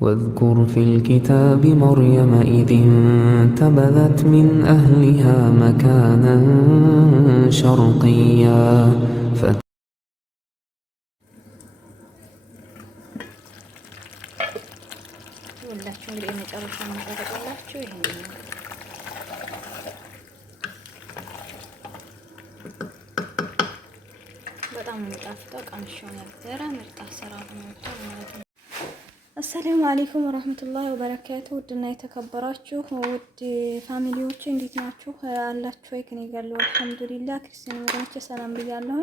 واذكر في الكتاب مريم إذ انتبذت من أهلها مكانا شرقيا ሁላችሁ እንግዲህ የመጨረሻ ማድረጋላችሁ ይሄን በጣም የሚጣፍጠው ቀምሼው ነበረ። ምርጥ አሰራር ነው ማለት ነው። አሰላሙ አለይኩም ወራህመቱላሂ ወበረካቱ። ውድና የተከበራችሁ ውድ ፋሚሊዎች እንዴት ናችሁ? አላችሁ ወይ? ከኔ ጋር አልሐምዱሊላህ። ክርስቲያን ወገኖቼ ሰላም ብያለሁ።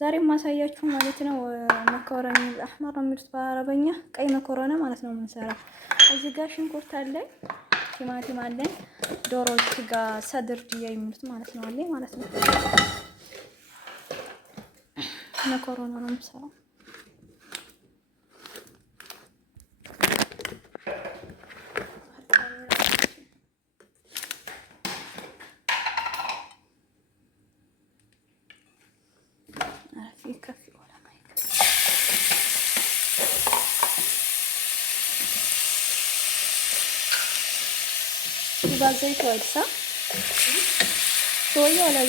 ዛሬም ማሳያችሁ ማለት ነው መኮረኒ አህመር ነው የሚሉት በአረበኛ፣ ቀይ መኮረኒ ማለት ነው የምንሰራው። እዚህ ጋር ሽንኩርት አለኝ፣ ቲማቲም አለኝ፣ ዶሮ ስጋ ሰድር ድያ የሚሉት ማለት ነው አለኝ ማለት ነው። መኮረኒ ነው የምሰራው። زيت وايد صح؟ شوية ولا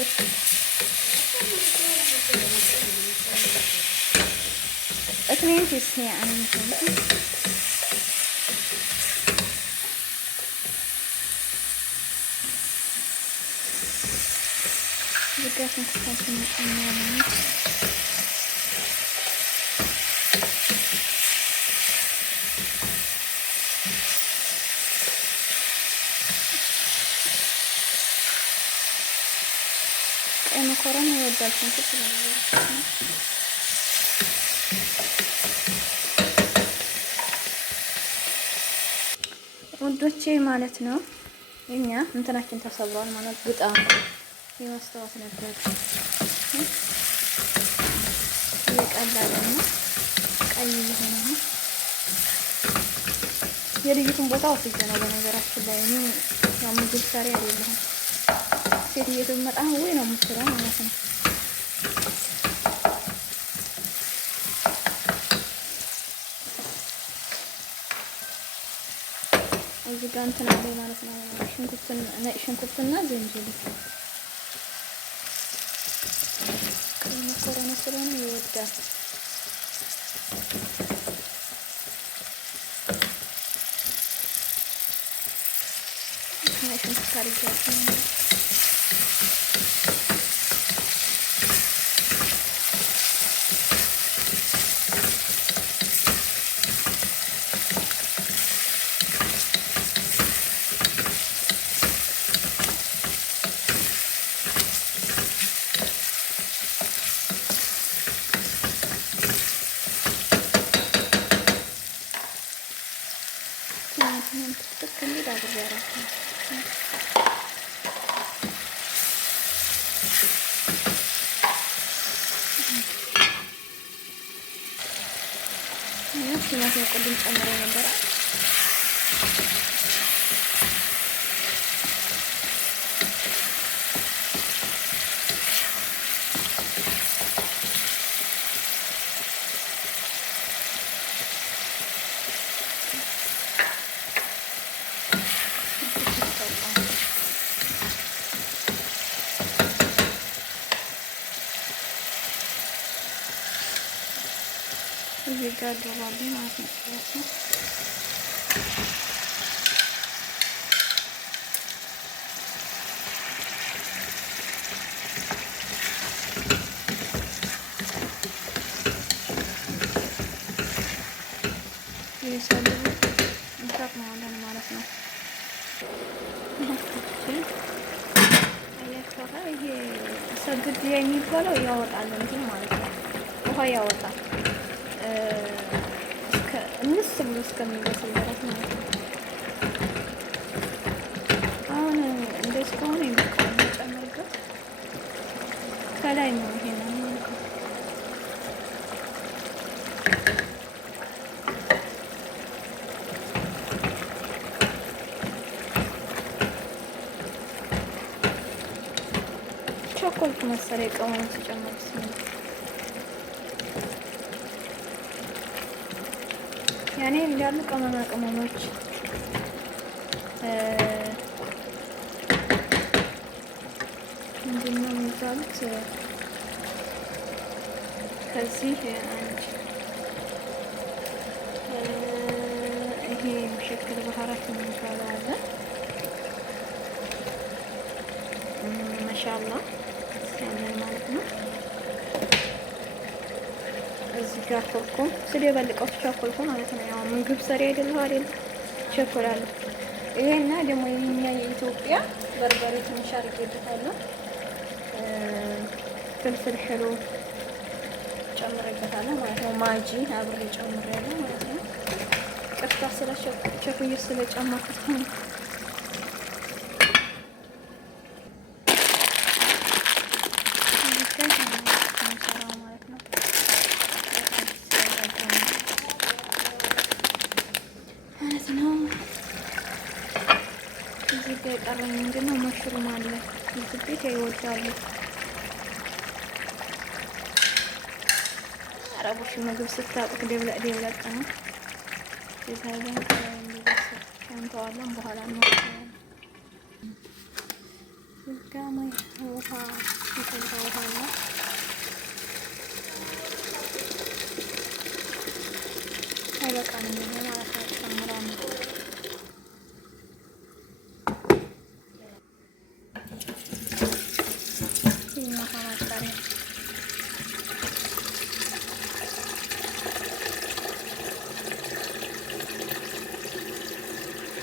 اثنين كيس يعني مثلا بقاش نحطها መኮረኒ ይወዳል ሽንኩርት ውዶቼ ማለት ነው። እኛ እንትናችን ተሰብሯል ማለት በጣም የመስታወት ነበር እየቀላለ ነው። ቀይ የሆነ ነው። የልጅቱን ቦታ ወስጄ ነው በነገራችን ላይ እኔ ያው ምግብ ሰሪ አይደለሁም። ሴትየቱ መጣ ወይ ነው የምትለው ማለት ነው። እዚህ ጋር እንትን አለ ማለት ነው። ሽንኩርትና ዝንጅብል መኮረኒ ስለሆነ ይወዳል። ሽንኩርት አድርጌያለሁ። ቲማቲም ቅድም ጨምሮ ነበር። እዚህ ጋር ገባቢ ማለት ነው። የሰሉ እንታት ማለት ነው። አያችኋ ይሄ ሰግድ የሚባለው ያወጣል እንትን ማለት ነው። ውሃ ያወጣል እንስ ብሎ እስከሚበስል ድረስ ማለት ነው። አሁን እንደዚህ ከሆነ ይበቃል። ጨምርበት ከላይ ነው ይሄ ነው ማለት ነው። ቸኮልኩ መሰለኝ ቀውን ሲጨምር ያኔ እንዳሉ ቅመማ ቅመሞች ምንድን ነው የሚባሉት? ከዚህ አንድ ይሄ ሙሸክል ባህራት የሚባለው አለ። ማሻአላ ያንን ማለት ነው። እዚህ ጋር ኮርኩም ስለ የበልቀው ቸኮልኩ ማለት ነው። ያው ምግብ ሰሪ አይደለሁ አይደል? ቸኮላለሁ። ይሄና ደግሞ የኛ የኢትዮጵያ በርበሬ ትንሽ አድርጌበታለሁ። ፍልፍል ሄሎ ጨምሬበታለሁ ማለት ነው። ማጂ አብሬ ጨምሬያለሁ ማለት ነው። ቅርታ ስለቸኩዬ ስለጨመርኩት ነው። እዚህ ጋር የቀረኝ ምንድን ነው? መሽሩም አለ። እዚህ ቤት ይወዳሉ አረቦች ምግብ ስታውቁት ደብለቅ ደብለቅ ነው። የታይለን ሸንተዋለን በኋላ ነው ጋማ ውሃ የፈላ ውሃ ነው። አይበቃንም ይሄ ማለት ነው። ጨምራለሁ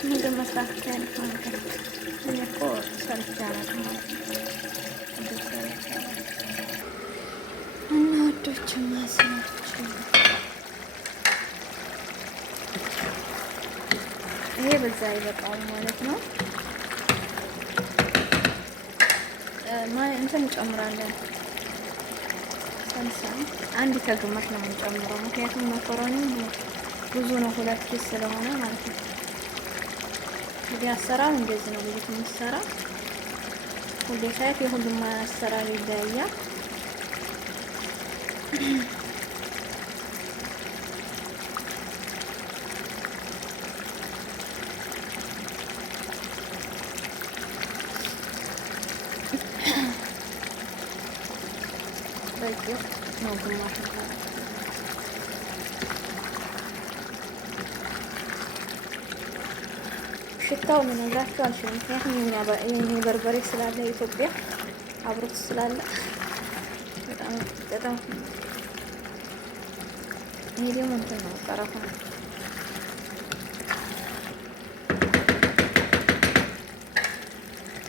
ምግብ መስራት ያለች ማለት ነው። እኔ እኮ ሰርቼ አላውቅም ማለት ነው። እና ወዶች ማስናች ይሄ በዛ ይበቃል ማለት ነው። እንትን እንጨምራለን። አንድ ከግማሽ ነው የምንጨምረው፣ ምክንያቱም መኮረኒ ብዙ ነው፣ 2 ኪስ ስለሆነ ማለት ነው። እንግዲህ አሰራር እንደዚህ ነው። ብዙ የምትሰራ ሁሌ ሳይት የሁሉም አሰራር ይለያያል። በዚህ ነው ግማሽ ሽታው ልነግራችሁ አልችልም። ምክንያቱም የኛ በርበሬ ስላለ ኢትዮጵያ አብሮት ስላለ በጣም ይሄ ደግሞ እንትን ነው ቀረፋ ነው።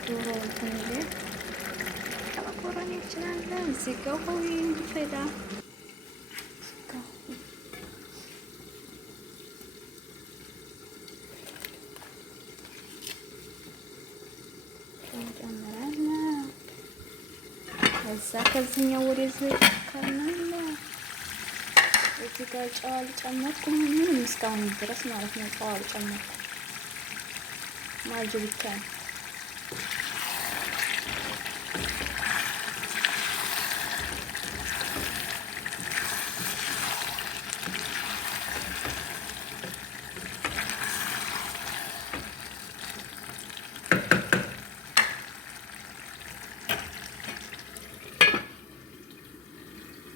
ዶሮ እንትን ይሄ ከመኮረኒ ይችላል። እዚህ ጋር ሆይ እንዲፈላ እዛ ከዚህኛው ወደዚህ ከናለ እዚህ ጋር ጨው አልጨመርኩም ምንም እስካሁን ድረስ ማለት ነው። ጨው አልጨመርኩም፣ ማጅ ብቻ ነው።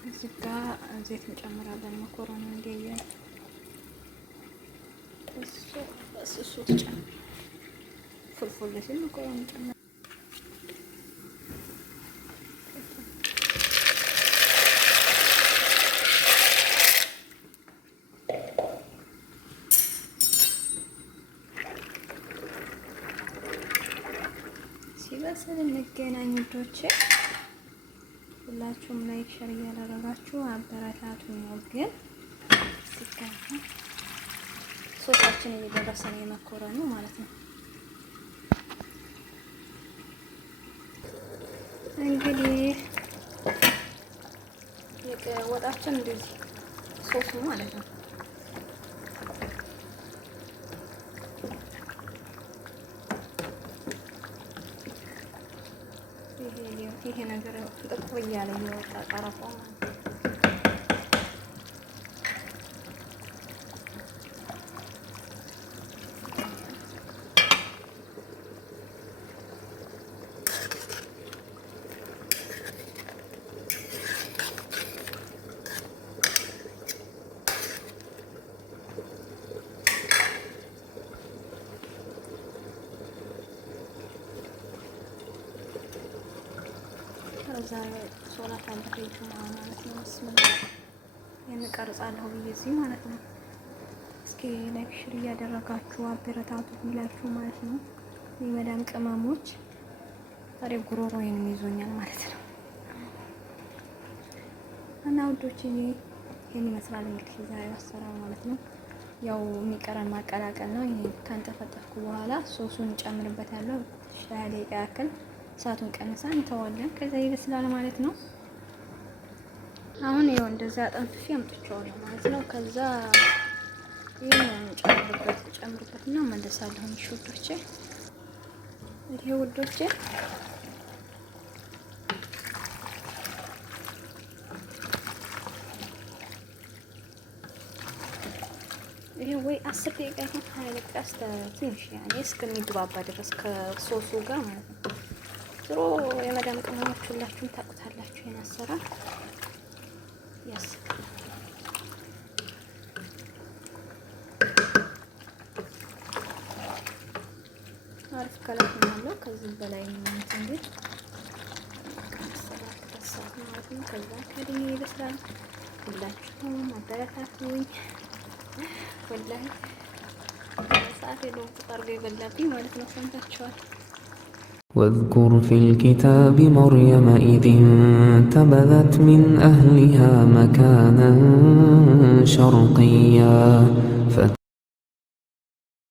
እዚህ ጋር ዘይት እንጨምራለን። መኮረኒ እንደየ እሱ ተጨምር ፍልፍል ሲል መኮረኒ ጨምር። ሲበስል እንገናኝ ውዶቼ። ሁላችሁም ላይክ ሸር እያደረጋችሁ አበረታቱ ነው። ግን ሲካፈ ሶሳችን እየደረሰ ነው የመኮረኒ ማለት ነው። እንግዲህ ወጣችን እንደዚህ ሶሱ ማለት ነው። ይሄ ነገር ጥቁር እያለ እየወጣ ቀረፋው ዛሬ ሶላት አድርጌ ጁማ ማለት ነው። ብስምላ ቀርጻለሁ ብዬ እዚህ ማለት ነው። እስኪ ላይክ ሽር እያደረጋችሁ አበረታቱ ብላችሁ ማለት ነው። የመዳም ቅመሞች ዛሬ ጉሮሮዬን ይዞኛል ማለት ነው። እና ውዶች ይሄን ይመስላል እንግዲህ ዛሬ አሰራር ማለት ነው። ያው የሚቀረን ማቀላቀል ነው። ይሄ ካንጠፈጠፍኩ በኋላ ሶሱን እንጨምርበታለሁ። ሻይ ደቂቃ ያክል እሳቱን ቀንሰን እንተዋለን። ከዛ ይበስላል ማለት ነው። አሁን ይኸው እንደዛ አጠንፍፌ አምጥቼዋለሁ ማለት ነው። ከዛ ይሄን ጨምርበትና መለሳለሁ። እሺ ውዶቼ፣ ይሄ ውዶቼ ይሄ ወይ 10 ደቂቃ ይሄን 20 ደቂቃ ትንሽ ያኔ እስከሚግባባ ድረስ ከሶሱ ጋር ማለት ነው። ድሮ የመዳም ቅመሞች ሁላችሁም ታውቁታላችሁ ይሄን አሰራር ያስክ አሪፍ ከላት ነው። ከዚህ በላይ ነው እንዴ አሰራር ተሰራ ማለት ነው። ከዛ ከድሜ ይበስላል። ሁላችሁም አበረታቱኝ። ወላሂ ሰዓት የለውም ተጠርጎ የበላብኝ ማለት ነው። ሰምታችኋል። واذكر في الكتاب مريم إذ انتبذت من أهلها مكانا شرقيا